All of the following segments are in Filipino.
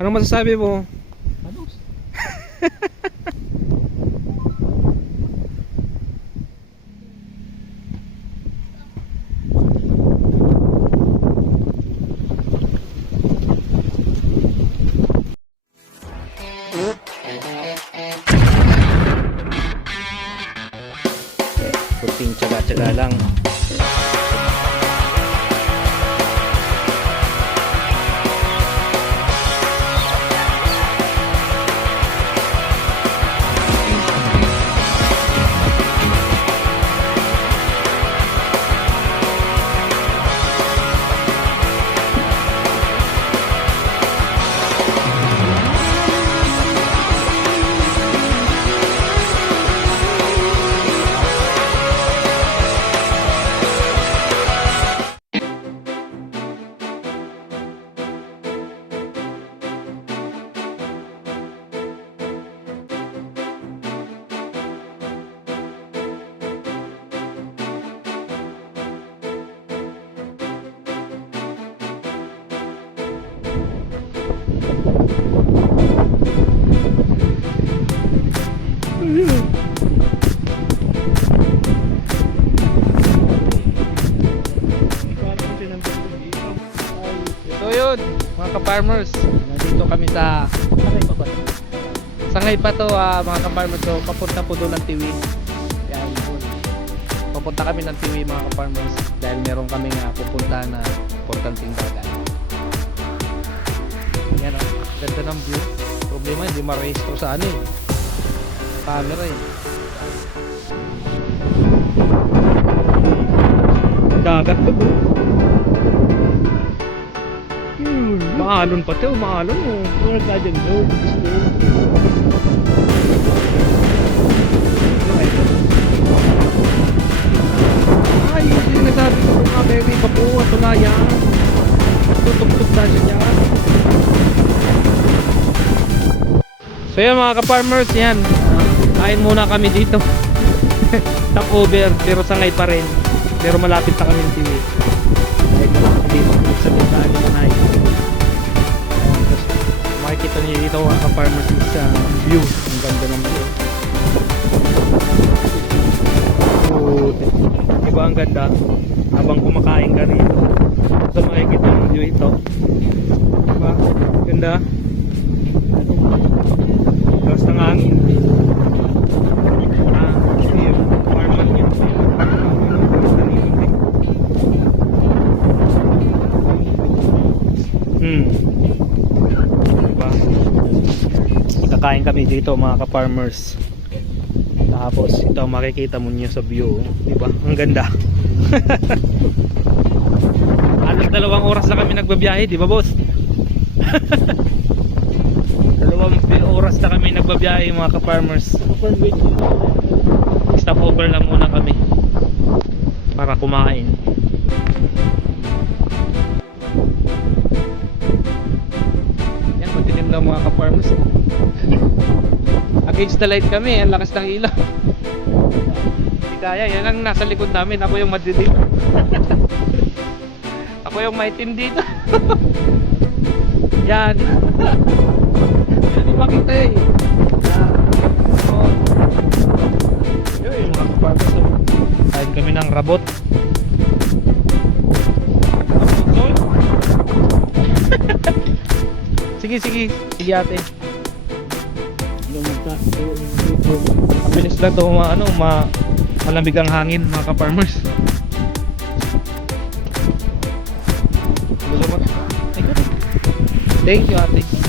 Ano masasabi mo? Panos? Kunting tsaga-tsaga lang. Ito yun, mga ka-farmers. Nandito kami sa? Sangay pa to ah, mga ka-farmers. So, papunta po doon ng Tiwi. Yun. Papunta kami ng Tiwi mga ka-farmers. Dahil meron kami nga pupunta na importanteng bagay. Yan o, ganda ng view. Problema, hindi ma-raise to sa ano eh. Camera eh. Dagat to. Hmm, maalon pa to, maalon oh. Wala ka dyan, no? Ay, sinasabi ko mga baby pa po, ito na siya dyan. So yan mga ka-farmers, yan. Kain muna kami dito. Top over, pero sangay pa rin. Pero malapit na kami ng TV. Kain dito sa tindahan. Ayan, tapos Makikita niyo dito mga ka-farmers sa view. Ang ganda ng view. Diba ang ganda? Habang kumakain ka rito. So makikita mo view ito. Diba? Ganda. Tapos ng hangin. Ah, yun. Normal yun. Hmm. Diba? Kakain kami dito mga ka-farmers. Tapos ito makikita mo niyo sa view, 'di ba? Ang ganda. Halos dalawang oras na kami nagbabiyahe, 'di ba, boss? dalawang oras na kami nagbabiyahe mga ka-farmers. Stop over lang muna kami para kumain. Yan, matilim lang mga ka-farmers. Against the light kami, ang lakas ng ilaw. Hindi kaya, yan ang nasa likod namin. Ako yung madilim. Ako yung maitim dito. yan. Hindi makita eh. Yan. Yun, yung mga oh. Kain kami ng. Rabot, sige, sige. Sige ate. Lumagta. Ang bilis lang to ma, ano, ma, malamig ang hangin mga ka-farmers. Thank you ate.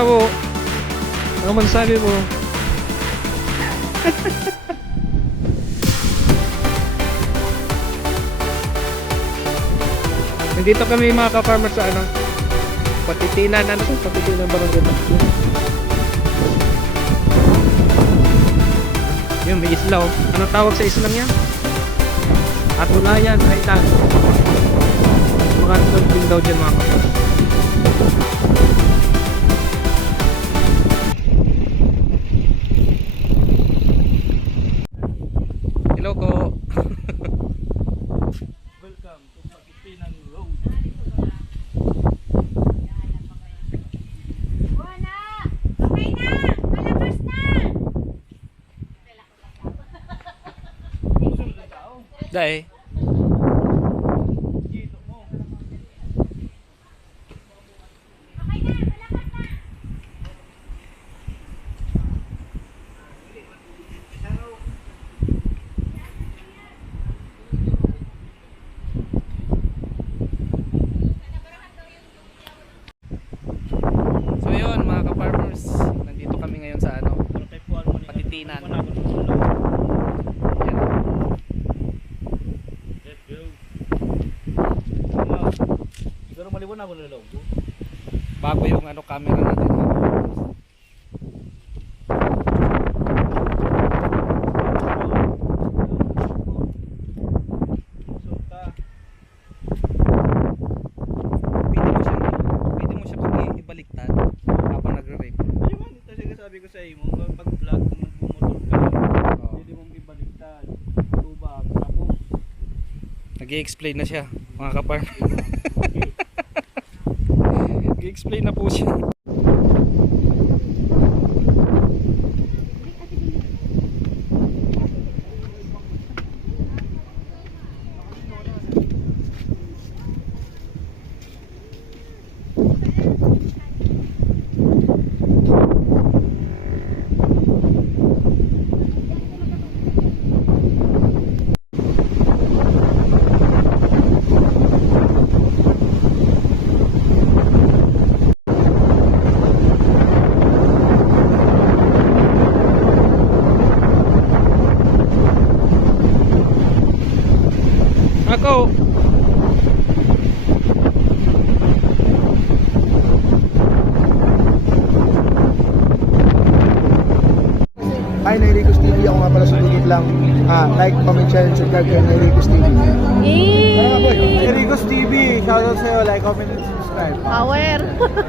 Abo, ano man sabi mo? Nandito kami mga ka-farmers sa ano? Patitinan, ano to? Patitinan barangay Bastion. Yun, may isla oh. Anong tawag sa islang yan? Atulayan, Island. Mga snorkeling daw dyan mga kapatid. Na! So yun mga ka-farmers, nandito kami ngayon sa ano, Patitinan. Puan ako ng ulo. yan. Let's go. Ano? Siguro maliwan ako ng logo. bago yung ano camera natin. mga ka-farmers. Sulta. Pwede mo siyang pwede mo siyang i- ibaliktad habang nagre-rake. Ayun nga, ito siya sabi ko sa imo, pag vlog kung nagbumotor ka, Oo. pwede mong ibaliktad. Tubang, tapos. Nag-i-explain na siya, mga ka-farmers. Nag-i-explain na po siya. Ako. Hi, Nairicos TV. Ako nga pala sumigit lang. Ah, like, comment, share, and subscribe kay Nairicos TV. Eh! Nairicos TV. Shoutout sa'yo. Like, comment, and subscribe. Power!